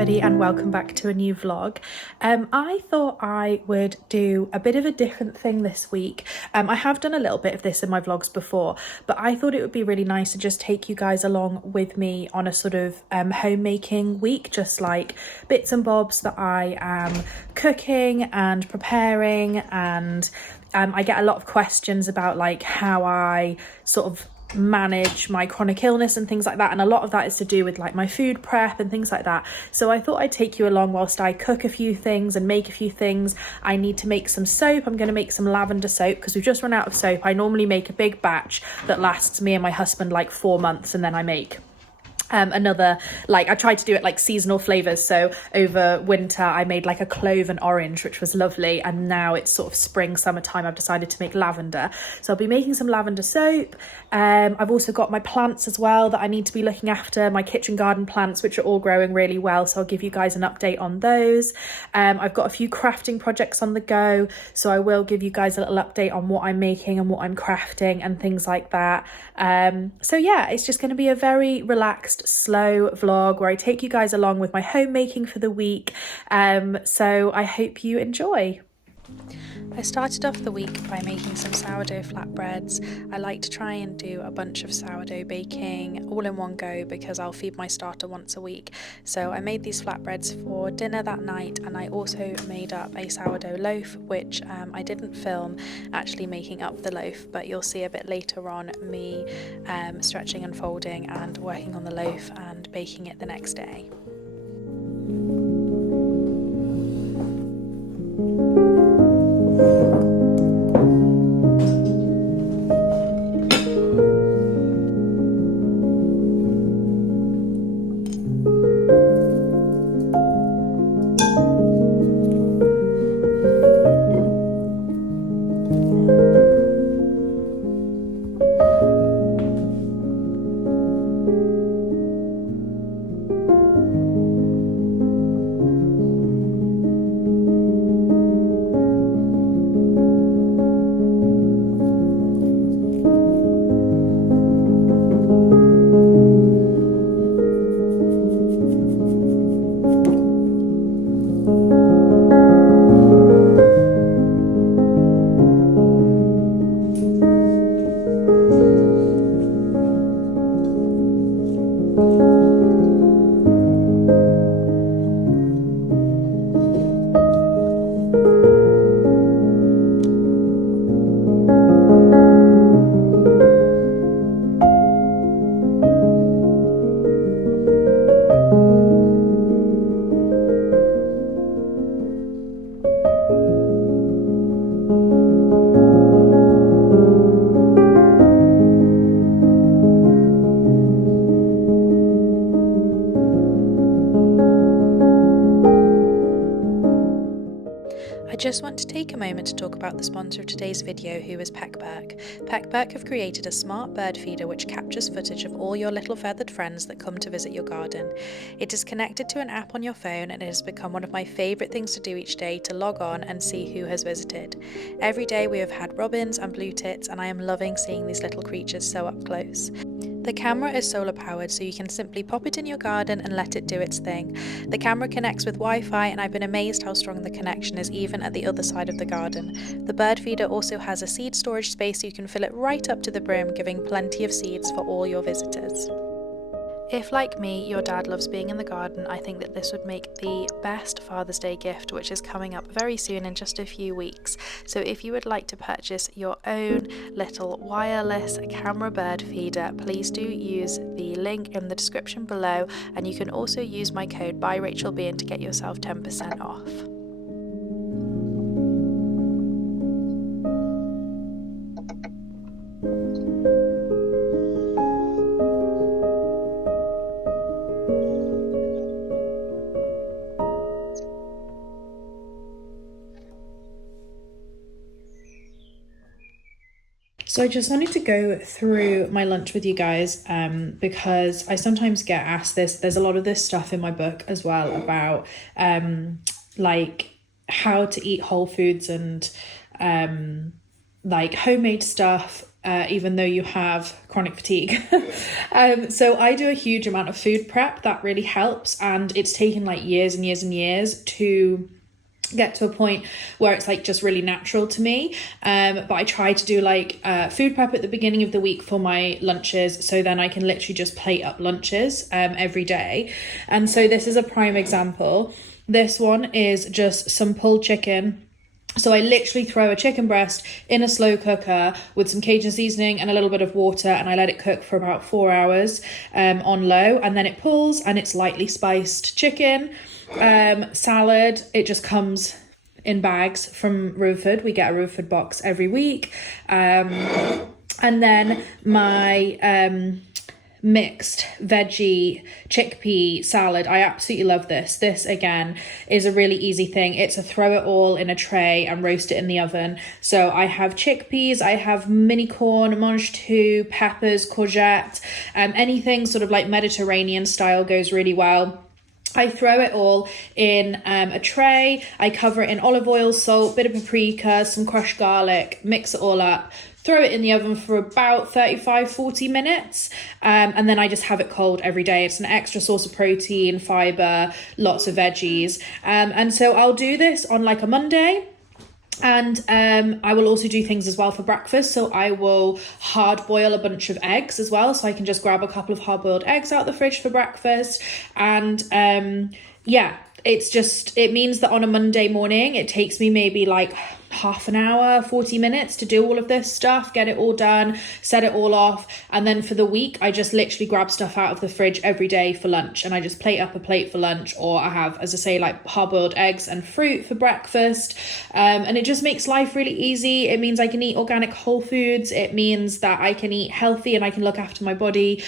everybody, and welcome back to a new vlog. I thought I would do a bit of a different thing this week. I have done a little bit of this in my vlogs before, but I thought it would be really nice to just take you guys along with me on a sort of homemaking week, just like bits and bobs that I am cooking and preparing. And I get a lot of questions about like how I sort of manage my chronic illness and things like that, and a lot of that is to do with like my food prep and things like that. So I thought I'd take you along whilst I cook a few things and make a few things. I need to make some soap. I'm going to make some lavender soap because we've just run out of soap. I normally make a big batch that lasts me and my husband like 4 months, and then I make another, like I tried to do it like seasonal flavors. So over winter I made like a clove and orange, which was lovely, and now it's sort of spring, summertime, I've decided to make lavender. So I'll be making some lavender soap. I've also got my plants as well that I need to be looking after, my kitchen garden plants, which are all growing really well, so I'll give you guys an update on those. I've got a few crafting projects on the go, so I will give you guys a little update on what I'm making and what I'm crafting and things like that. So yeah, it's just going to be a very relaxed, slow vlog where I take you guys along with my homemaking for the week. So I hope you enjoy. I started off the week by making some sourdough flatbreads. I like to try and do a bunch of sourdough baking all in one go because I'll feed my starter once a week. So I made these flatbreads for dinner that night, and I also made up a sourdough loaf, which I didn't film actually making up the loaf, but you'll see a bit later on me stretching and folding and working on the loaf and baking it the next day. I just want to take a moment to talk about the sponsor of today's video, who is PeckPerk. PeckPerk have created a smart bird feeder which captures footage of all your little feathered friends that come to visit your garden. It is connected to an app on your phone, and it has become one of my favourite things to do each day, to log on and see who has visited. Every day we have had robins and blue tits, and I am loving seeing these little creatures so up close. The camera is solar powered, so you can simply pop it in your garden and let it do its thing. The camera connects with Wi-Fi, and I've been amazed how strong the connection is even at the other side of the garden. The bird feeder also has a seed storage space, so you can fill it right up to the brim, giving plenty of seeds for all your visitors. If, like me, your dad loves being in the garden, I think that this would make the best Father's Day gift, which is coming up very soon in just a few weeks. So if you would like to purchase your own little wireless camera bird feeder, please do use the link in the description below, and you can also use my code BYRachelBean to get yourself 10% off. So I just wanted to go through my lunch with you guys because I sometimes get asked this. There's a lot of this stuff in my book as well about like how to eat whole foods and like homemade stuff even though you have chronic fatigue. So I do a huge amount of food prep. That really helps, and it's taken like years and years and years to get to a point where it's like just really natural to me, but I try to do like food prep at the beginning of the week for my lunches, so then I can literally just plate up lunches every day. And so this is a prime example. This one is just some pulled chicken. So I literally throw a chicken breast in a slow cooker with some Cajun seasoning and a little bit of water, and I let it cook for about 4 hours on low, and then it pulls, and it's lightly spiced chicken. Salad, it just comes in bags from Riverford. We get a Riverford box every week. And then my mixed veggie chickpea salad. I absolutely love this. This again is a really easy thing. It's a throw it all in a tray and roast it in the oven. So I have chickpeas, I have mini corn, mange tout, peppers, courgette, anything sort of like Mediterranean style goes really well. I throw it all in a tray. I cover it in olive oil, salt, bit of paprika, some crushed garlic, mix it all up, throw it in the oven for about 35-40 minutes, and then I just have it cold every day. It's an extra source of protein, fibre, lots of veggies, and so I'll do this on like a Monday. And I will also do things as well for breakfast. So I will hard boil a bunch of eggs as well. So I can just grab a couple of hard boiled eggs out the fridge for breakfast. And yeah, it means that on a Monday morning, it takes me maybe like half an hour, 40 minutes to do all of this stuff, get it all done, set it all off. And then for the week, I just literally grab stuff out of the fridge every day for lunch, and I just plate up a plate for lunch, or I have, as I say, like hard-boiled eggs and fruit for breakfast. And it just makes life really easy. It means I can eat organic whole foods. It means that I can eat healthy and I can look after my body.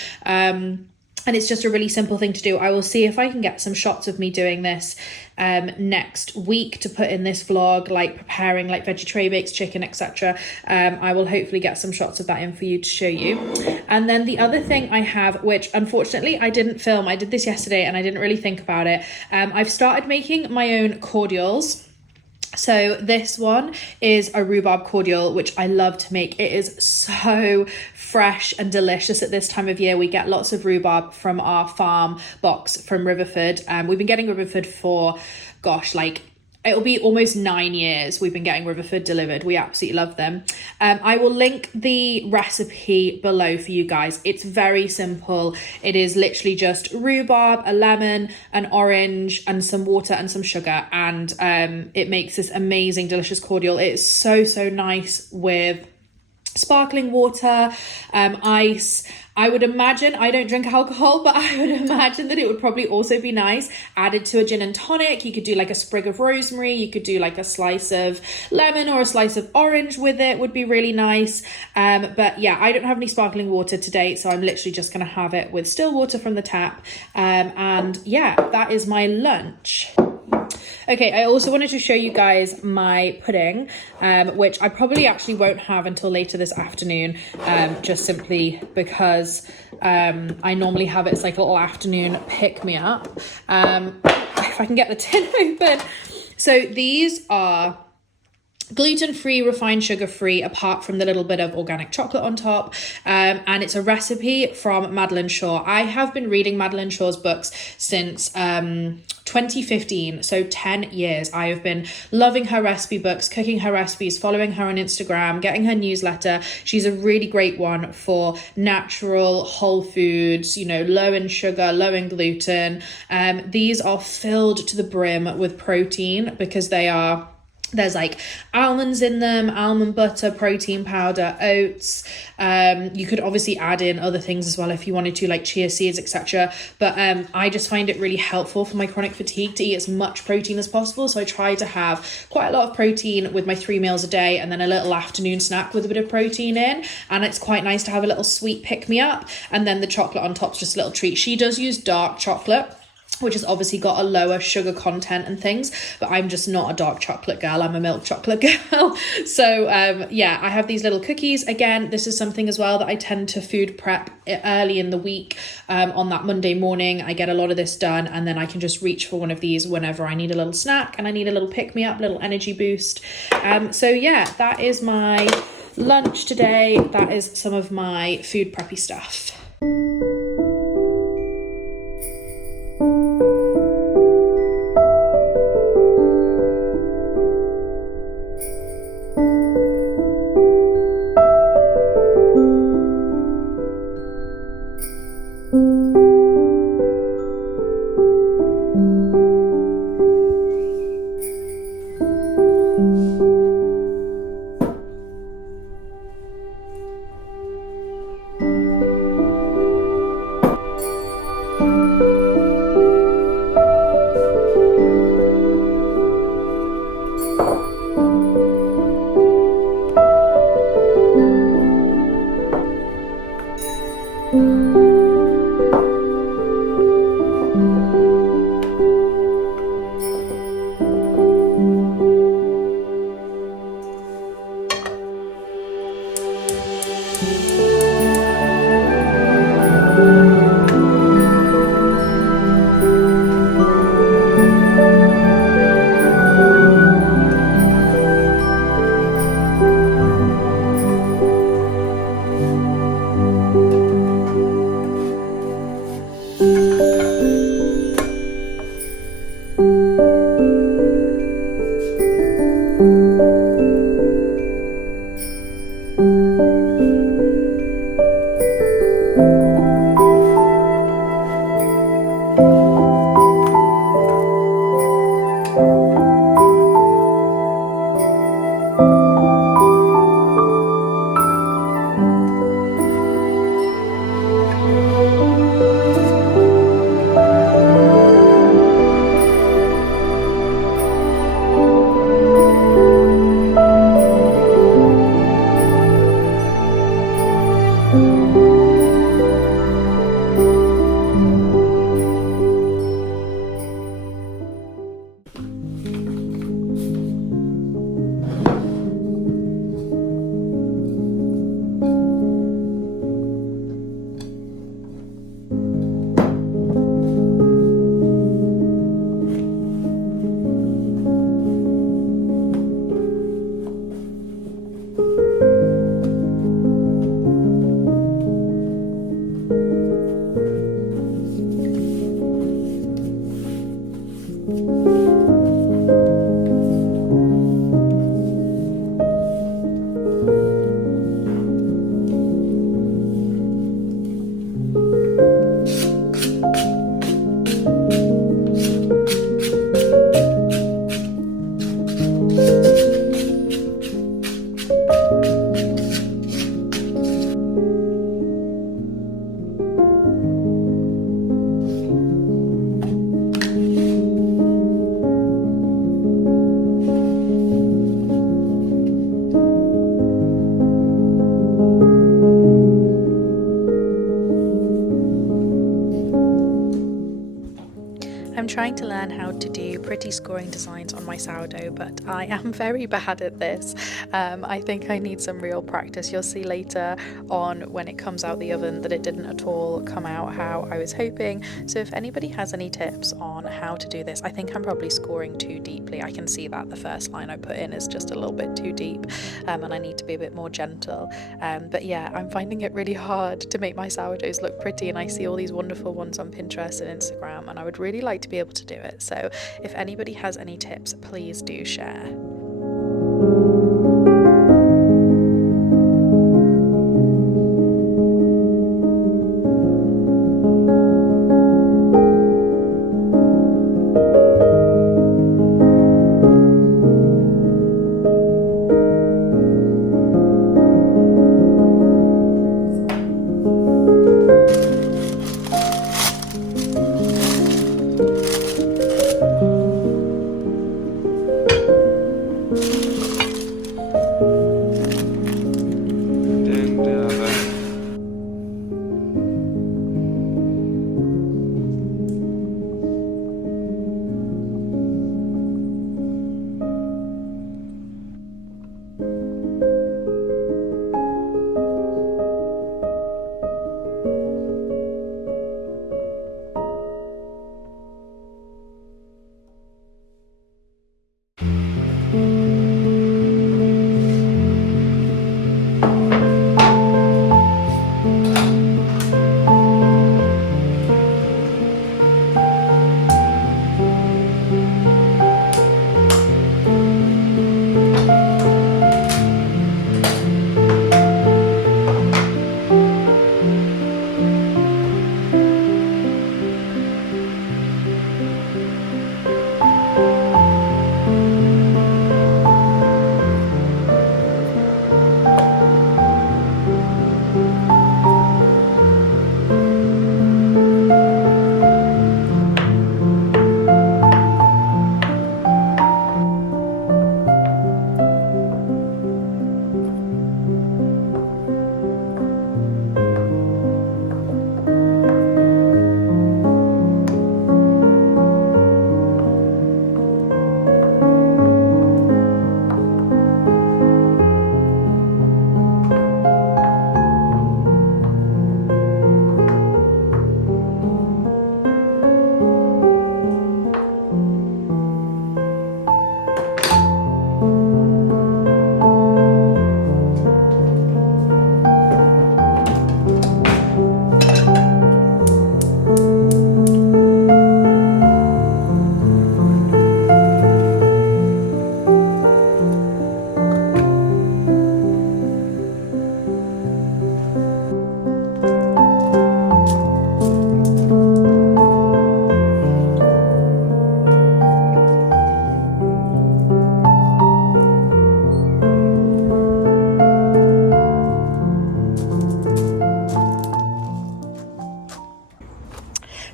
And it's just a really simple thing to do. I will see if I can get some shots of me doing this next week to put in this vlog, like preparing like veggie tray bakes, chicken, etc. I will hopefully get some shots of that in for you to show you. And then the other thing I have, which unfortunately I didn't film, I did this yesterday and I didn't really think about it. I've started making my own cordials. So this one is a rhubarb cordial, which I love to make. It is so fresh and delicious at this time of year. We get lots of rhubarb from our farm box from Riverford. We've been getting Riverford for, gosh, like it'll be almost 9 years we've been getting Riverford delivered. We absolutely love them. I will link the recipe below for you guys. It's very simple. It is literally just rhubarb, a lemon, an orange, and some water and some sugar. And it makes this amazing, delicious cordial. It is so, so nice with sparkling water, ice. I would imagine, I don't drink alcohol, but I would imagine that it would probably also be nice added to a gin and tonic. You could do like a sprig of rosemary. You could do like a slice of lemon or a slice of orange with it, would be really nice. But yeah, I don't have any sparkling water today, so I'm literally just going to have it with still water from the tap. And yeah, that is my lunch. Okay, I also wanted to show you guys my pudding, which I probably actually won't have until later this afternoon, just simply because I normally have it as like a little afternoon pick-me-up. If I can get the tin open. So these are gluten-free, refined sugar-free, apart from the little bit of organic chocolate on top. And it's a recipe from Madeline Shaw. I have been reading Madeline Shaw's books since 2015, so 10 years. I have been loving her recipe books, cooking her recipes, following her on Instagram, getting her newsletter. She's a really great one for natural whole foods, you know, low in sugar, low in gluten. These are filled to the brim with protein because there's like almonds in them, almond butter, protein powder, oats. You could obviously add in other things as well if you wanted to, like chia seeds, etc. But I just find it really helpful for my chronic fatigue to eat as much protein as possible. So I try to have quite a lot of protein with my 3 meals a day, and then a little afternoon snack with a bit of protein in. And it's quite nice to have a little sweet pick-me-up. And then the chocolate on top's just a little treat. She does use dark chocolate, which has obviously got a lower sugar content and things, but I'm just not a dark chocolate girl. I'm a milk chocolate girl. So yeah, I have these little cookies. Again, this is something as well that I tend to food prep early in the week. On that Monday morning, I get a lot of this done, and then I can just reach for one of these whenever I need a little snack and I need a little pick-me-up, little energy boost. So yeah, that is my lunch today. That is some of my food preppy stuff. I'm trying to learn how to do pretty scoring designs on my sourdough, but I am very bad at this. I think I need some real practice. You'll see later on when it comes out the oven that it didn't at all come out how I was hoping. So if anybody has any tips on how to do this, I think I'm probably scoring too deeply. I can see that the first line I put in is just a little bit too deep, and I need to be a bit more gentle. But yeah, I'm finding it really hard to make my sourdoughs look pretty, and I see all these wonderful ones on Pinterest and Instagram, and I would really like to be able to do it. So if anybody has any tips, please do share.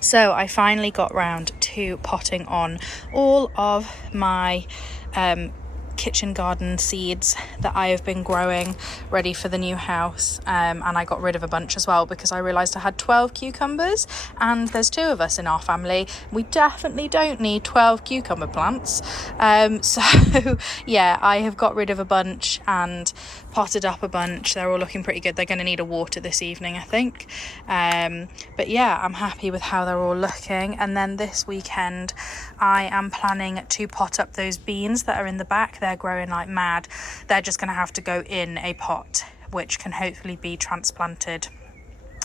So I finally got round to potting on all of my kitchen garden seeds that I have been growing ready for the new house, and I got rid of a bunch as well because I realised I had 12 cucumbers, and there's 2 of us in our family. We definitely don't need 12 cucumber plants, so yeah, I have got rid of a bunch and potted up a bunch. They're all looking pretty good. They're going to need a water this evening, I think, but yeah, I'm happy with how they're all looking. And then this weekend I am planning to pot up those beans that are in the back. They're growing like mad. They're just going to have to go in a pot, which can hopefully be transplanted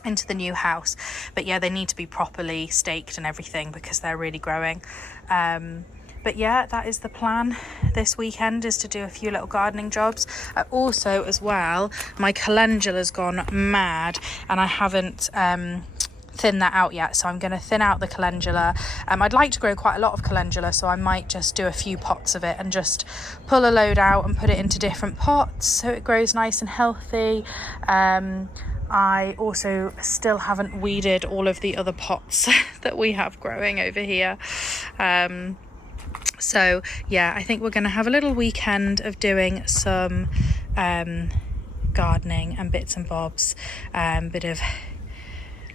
into the new house. But yeah, they need to be properly staked and everything because they're really growing. But yeah, that is the plan this weekend, is to do a few little gardening jobs. Also as well, my calendula's gone mad and I haven't thin that out yet, so I'm going to thin out the calendula. I'd like to grow quite a lot of calendula, so I might just do a few pots of it and just pull a load out and put it into different pots so it grows nice and healthy. I also still haven't weeded all of the other pots that we have growing over here. So yeah, I think we're going to have a little weekend of doing some gardening and bits and bobs, bit of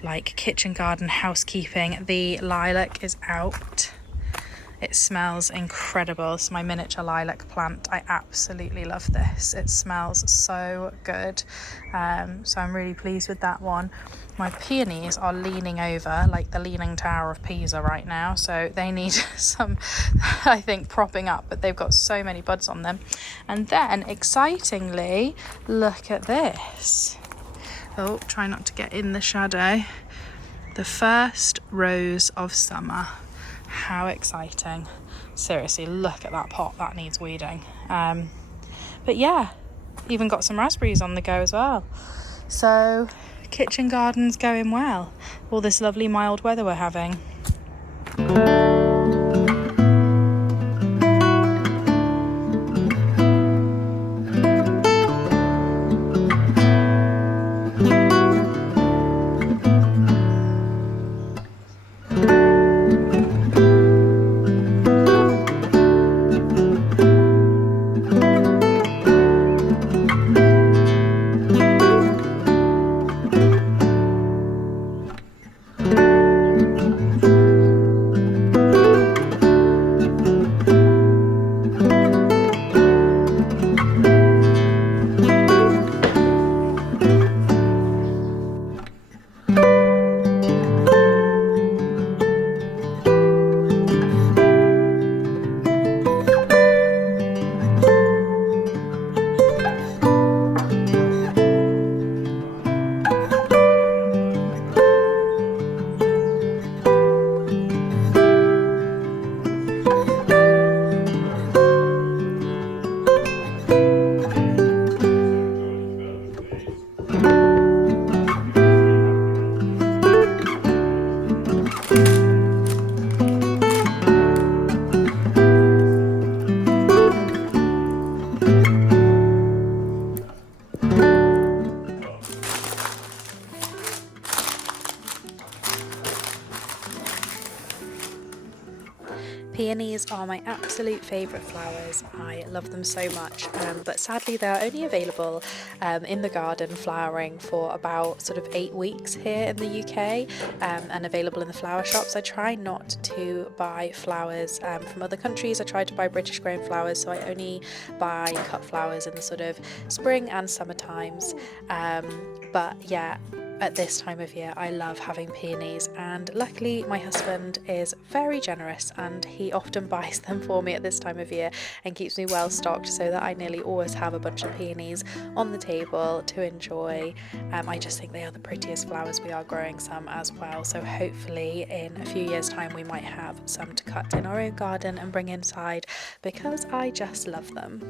like kitchen garden housekeeping. The lilac is out. It smells incredible. It's my miniature lilac plant. I absolutely love this. It smells so good. So I'm really pleased with that one. My peonies are leaning over like the Leaning Tower of Pisa right now, so they need some, I think, propping up, but they've got so many buds on them. And then, excitingly, look at this. Oh, try not to get in the shadow. The first rose of summer. How exciting. Seriously, look at that pot. That needs weeding. But yeah, even got some raspberries on the go as well. So kitchen garden's going well. All this lovely mild weather we're having. Peonies are my absolute favourite flowers. I love them so much, but sadly they're only available in the garden flowering for about sort of 8 weeks here in the UK, and available in the flower shops. I try not to buy flowers from other countries. I try to buy British grown flowers, so I only buy cut flowers in the sort of spring and summer times. But yeah, at this time of year I love having peonies, and luckily my husband is very generous and he often buys them for me at this time of year and keeps me well stocked, so that I nearly always have a bunch of peonies on the table to enjoy. I just think they are the prettiest flowers. We are growing some as well, so hopefully in a few years time we might have some to cut in our own garden and bring inside, because I just love them.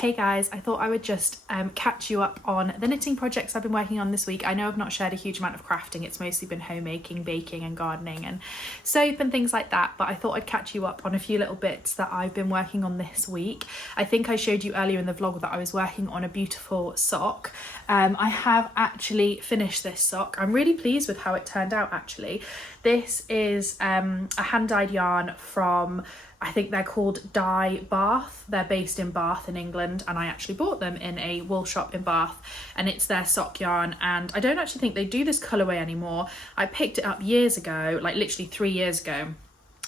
Hey guys, I thought I would just catch you up on the knitting projects I've been working on this week. I know I've not shared a huge amount of crafting, it's mostly been homemaking, baking and gardening and soap and things like that, but I thought I'd catch you up on a few little bits that I've been working on this week. I think I showed you earlier in the vlog that I was working on a beautiful sock. I have actually finished this sock. I'm really pleased with how it turned out actually. This is a hand-dyed yarn from, I think they're called Dye Bath. They're based in Bath in England, and I actually bought them in a wool shop in Bath, and it's their sock yarn, and I don't actually think they do this colourway anymore. I picked it up years ago, like literally 3 years ago.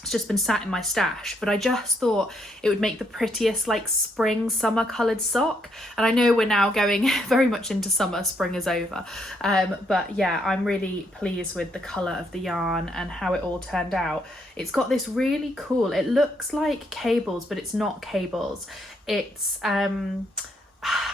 It's just been sat in my stash, but I just thought it would make the prettiest like spring summer coloured sock, and I know we're now going very much into summer, spring is over, but yeah, I'm really pleased with the colour of the yarn and how it all turned out. It's got this really cool, it looks like cables but it's not cables, it's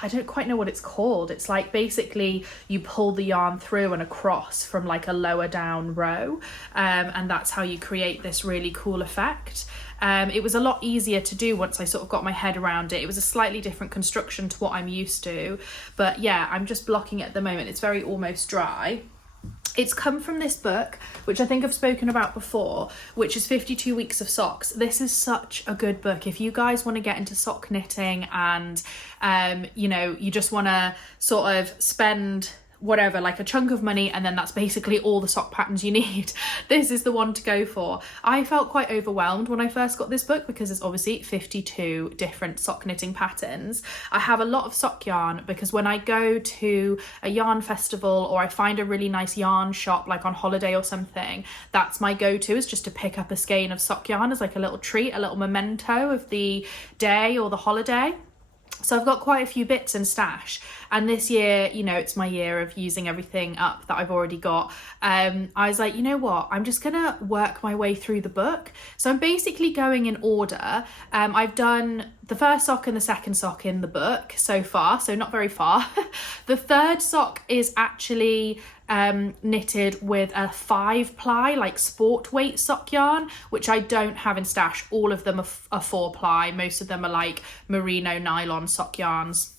I don't quite know what it's called. It's like basically you pull the yarn through and across from like a lower down row, and that's how you create this really cool effect. It was a lot easier to do once I sort of got my head around it. It was a slightly different construction to what I'm used to, but yeah, I'm just blocking it at the moment. It's very almost dry. It's come from this book, which I think I've spoken about before, which is 52 Weeks of Socks. This is such a good book. If you guys want to get into sock knitting and, you know, you just want to sort of spend whatever, like a chunk of money, and then that's basically all the sock patterns you need, this is the one to go for. I felt quite overwhelmed when I first got this book because there's obviously 52 different sock knitting patterns. I have a lot of sock yarn because when I go to a yarn festival or I find a really nice yarn shop like on holiday or something, that's my go-to, is just to pick up a skein of sock yarn as like a little treat, a little memento of the day or the holiday. So I've got quite a few bits in stash, and this year, you know, it's my year of using everything up that I've already got. I was like, you know what, I'm just gonna work my way through the book. So I'm basically going in order. I've done the first sock and the second sock in the book so far, so not very far. The third sock is actually knitted with a 5-ply like sport weight sock yarn, which I don't have in stash. All of them are 4-ply. Most of them are like merino nylon sock yarns.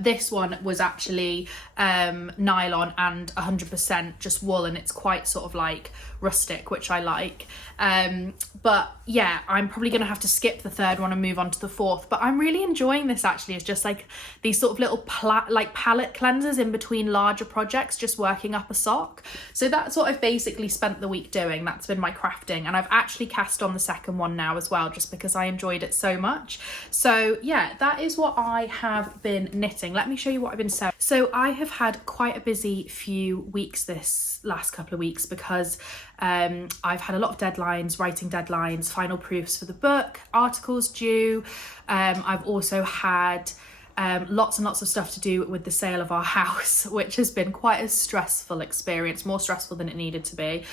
This one was actually nylon and 100% just wool, and it's quite sort of like rustic, which I like. But yeah, I'm probably gonna have to skip the third one and move on to the fourth, but I'm really enjoying this actually. It's just like these sort of little like palette cleansers in between larger projects, just working up a sock. So that's what I've basically spent the week doing. That's been my crafting, and I've actually cast on the second one now as well, just because I enjoyed it so much. So yeah, that is what I have been knitting. Let me show you what I've been sewing. So I have had quite a busy few weeks this last couple of weeks because I've had a lot of deadlines, writing deadlines, final proofs for the book, articles due. I've also had lots and lots of stuff to do with the sale of our house, which has been quite a stressful experience, more stressful than it needed to be.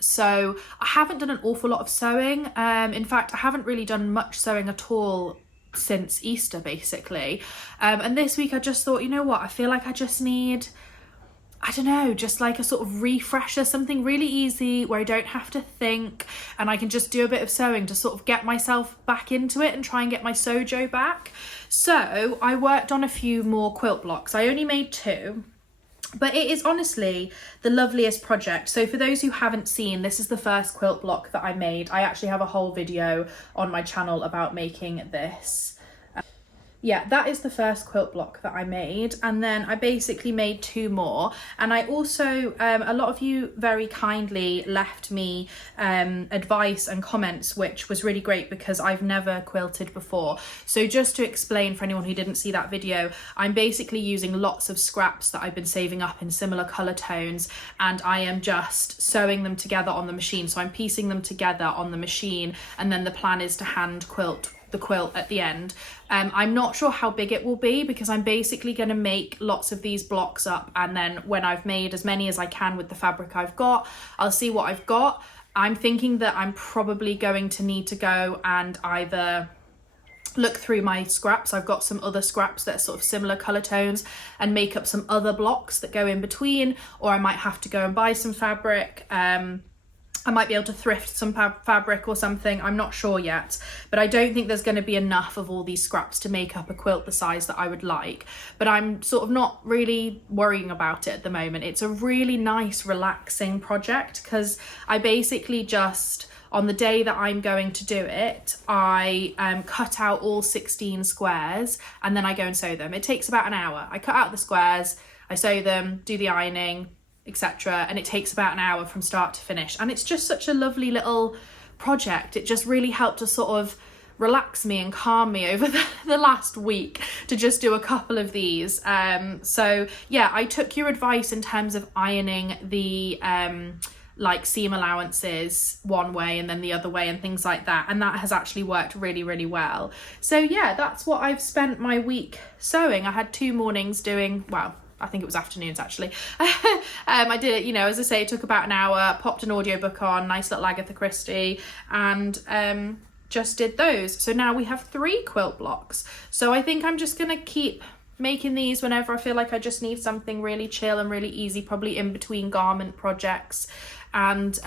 So I haven't done an awful lot of sewing. In fact, I haven't really done much sewing at all since Easter basically. And this week I just thought, you know what, I feel like I just need, I don't know, just like a sort of refresher, something really easy where I don't have to think and I can just do a bit of sewing to sort of get myself back into it and try and get my sojo back. So I worked on a few more quilt blocks. I only made 2, but it is honestly the loveliest project. So for those who haven't seen, this is the first quilt block that I made. I actually have a whole video on my channel about making this. Yeah, that is the first quilt block that I made, and then I basically made 2 more. And I also, a lot of you very kindly left me advice and comments, which was really great because I've never quilted before. So just to explain for anyone who didn't see that video, I'm basically using lots of scraps that I've been saving up in similar colour tones, and I am just sewing them together on the machine. So I'm piecing them together on the machine, and then the plan is to hand quilt the quilt at the end. I'm not sure how big it will be because I'm basically going to make lots of these blocks up, and then when I've made as many as I can with the fabric I've got, I'll see what I've got. I'm thinking that I'm probably going to need to go and either look through my scraps. I've got some other scraps that are sort of similar colour tones and make up some other blocks that go in between, or I might have to go and buy some fabric. I might be able to thrift some fabric or something, I'm not sure yet, but I don't think there's going to be enough of all these scraps to make up a quilt the size that I would like, but I'm sort of not really worrying about it at the moment. It's a really nice, relaxing project because I basically just, on the day that I'm going to do it, I cut out all 16 squares and then I go and sew them. It takes about an hour. I cut out the squares, I sew them, do the ironing, etc., and it takes about an hour from start to finish, and it's just such a lovely little project. It just really helped to sort of relax me and calm me over the last week to just do a couple of these. So yeah, I took your advice in terms of ironing the like seam allowances one way and then the other way and things like that, and that has actually worked really well. So yeah, that's what I've spent my week sewing. I had 2 mornings doing, well, I think it was afternoons actually. I did it, you know, as I say, it took about an hour, popped an audiobook on, nice little Agatha Christie, and just did those. So now we have 3 quilt blocks. So I think I'm just gonna keep making these whenever I feel like I just need something really chill and really easy, probably in between garment projects. And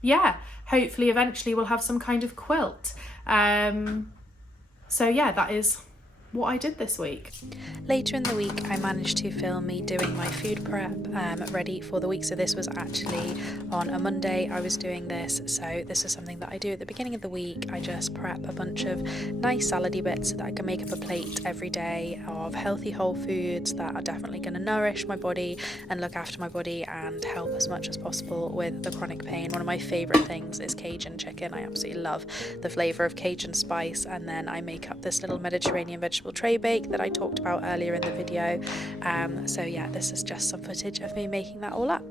yeah, hopefully eventually we'll have some kind of quilt. So yeah, that is what I did this week. Later in the week I managed to film me doing my food prep ready for the week. So this was actually on a Monday I was doing this, so this is something that I do at the beginning of the week. I just prep a bunch of nice salady bits so that I can make up a plate every day of healthy whole foods that are definitely going to nourish my body and look after my body and help as much as possible with the chronic pain. One of my favourite things is Cajun chicken. I absolutely love the flavour of Cajun spice, and then I make up this little Mediterranean vegetable tray bake that I talked about earlier in the video. So yeah, this is just some footage of me making that all up.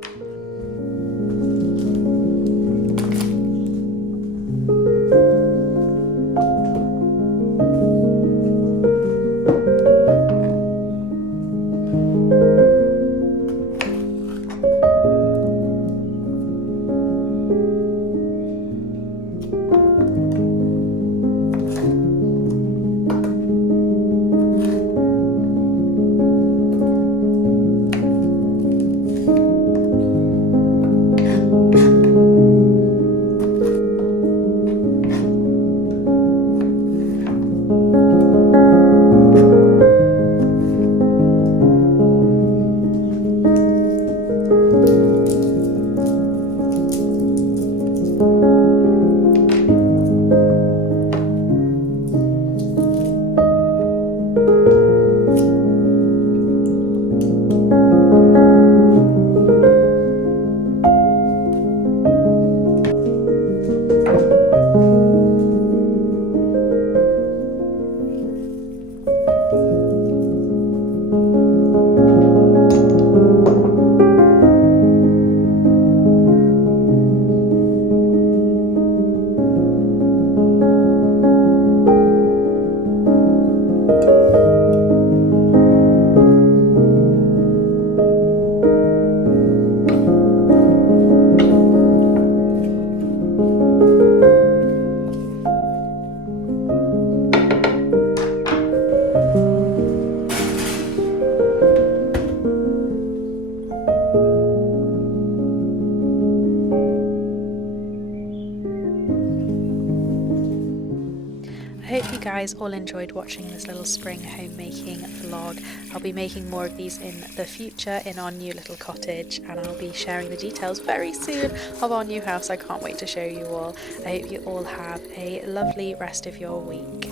I hope you guys all enjoyed watching this little spring homemaking vlog. I'll be making more of these in the future in our new little cottage, and I'll be sharing the details very soon of our new house. I can't wait to show you all. I hope you all have a lovely rest of your week.